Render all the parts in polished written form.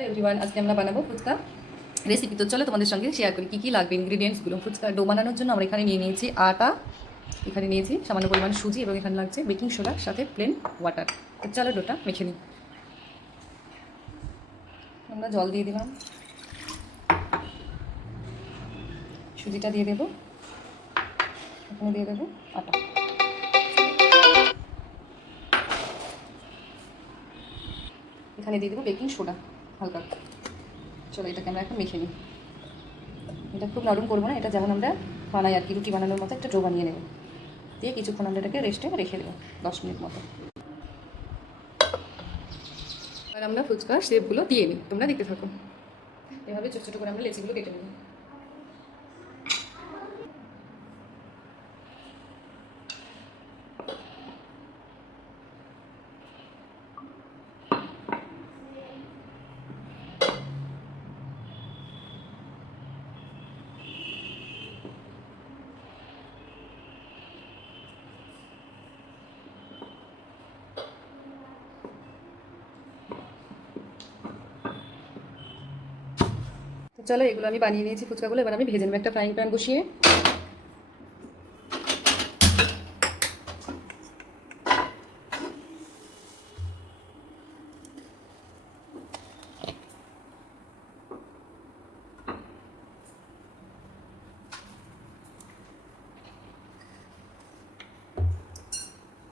Hello everyone, আজকে আমরা বানাবো ফুচকা রেসিপি। তো চলো তোমাদের সঙ্গে শেয়ার করি কী কী লাগবে ইনগ্রিডিয়েন্টসগুলো। ফুচকা ডো বানানোর জন্য আমরা এখানে নিয়ে নিয়েছি আটা, এখানে নিয়েছি সামান্য পরিমাণ সুজি এবং এখানে লাগছে বেকিং সোডা, সাথে প্লেন ওয়াটার। তো চলো ডোটা মেখে নিই। আমরা জল দিয়ে দিলাম, সুজিটা দিয়ে দেবো, এখানে দিয়ে দেবো আটা, এখানে দিয়ে দেবো বেকিং সোডা হালকা। চলো এটাকে আমরা এখন মেখে নিই। এটা খুব নরম করবো না, এটা যেমন আমরা বানাই আর কি, রুটি বানানোর মতো একটা ডো বানিয়ে নেব। দিয়ে কিছুক্ষণ আমরা এটাকে রেস্টে রেখে দেবো, 10 মিনিট মতো। আর আমরা ফুচকার শেপগুলো দিয়ে নিই, তোমরা দেখতে থাকো। এভাবে ছোটো ছোটো করে আমরা লেচিগুলো কেটে নেব। তো চলো এগুলো আমি বানিয়ে নিয়েছি ফুচকাগুলো, এবার আমি ভেজে নেবো একটা ফ্রাইং প্যান বসিয়ে।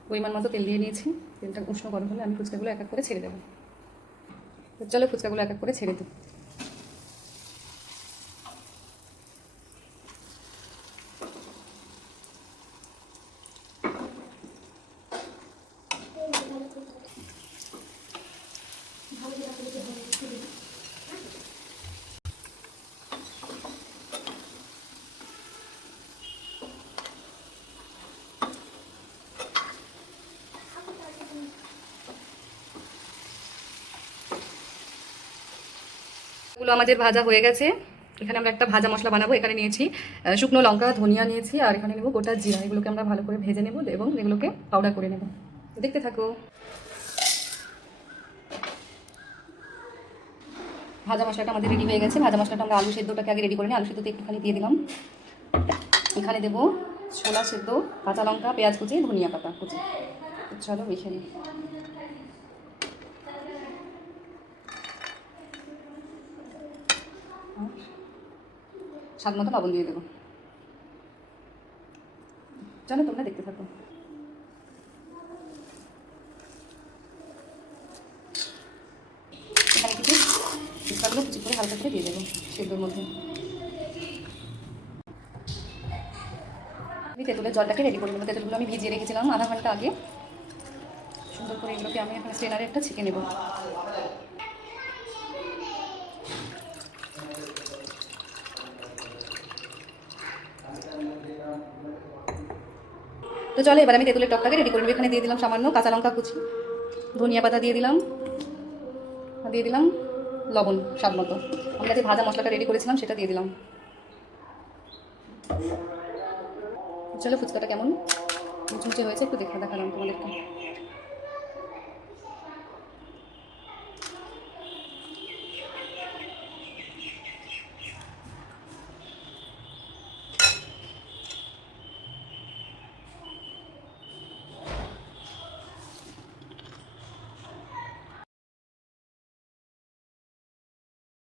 পরিমাণ মতো তেল দিয়ে নিয়েছি, তেলটা উষ্ণ গরম হলে আমি ফুচকাগুলো এক এক করে ছেড়ে দেবো। তো চলো ফুচকাগুলো এক এক করে ছেড়ে দিই। এগুলো আমাদের ভাজা হয়ে গেছে। এখানে আমরা একটা ভাজা মশলা বানাবো। এখানে নিয়েছি শুকনো লঙ্কা, ধনিয়া নিয়েছি, আর এখানে নেবো গোটা জিরা। এগুলোকে আমরা ভালো করে ভেজে নেব এবং এগুলোকে পাউডার করে নেব। দেখতে থাকো। ভাজা মশলাটা আমাদের রেডি হয়ে গেছে। ভাজা মশলাটা আমরা আলু সেদ্ধটাকে আগে রেডি করে নিই। আলু সেদ্ধতে একটুখানি দিয়ে দিলাম। এখানে দেবো ছোলা সেদ্ধ, কাঁচা লঙ্কা, পেঁয়াজ কুচি, ধনিয়া পাতা কুচি। চলো মেখে নিই। স্বাদ মতো লবণ দিয়ে দেবো। চলো তোমরা দেখতে থাকো। এখানে কিছু ফুচকাগুলো কুচি করে হালকা করে দিয়ে দেবো সেদ্ধর মধ্যে। আমি তেঁতুলের জলটাকে রেডি করে নেবো। তেঁতুলগুলো আমি ভিজিয়ে রেখেছিলাম আধা ঘন্টা আগে। সুন্দর করে এগুলোকে আমি এখন স্ট্রেনারে একটা ছেঁকে নেব। তো চলো এবার আমি তেঁতুলের টকটাকে রেডি করে নেবো। এখানে দিয়ে দিলাম সামান্য কাঁচা লঙ্কা কুচি, ধনিয়া পাতা দিয়ে দিলাম, দিয়ে দিলাম লবণ স্বাদ মতো। আমরা যে ভাজা মশলাটা রেডি করেছিলাম সেটা দিয়ে দিলাম। চলো ফুচকাটা কেমন মুচমুচে হয়েছে একটু দেখালাম তোমাদেরকে।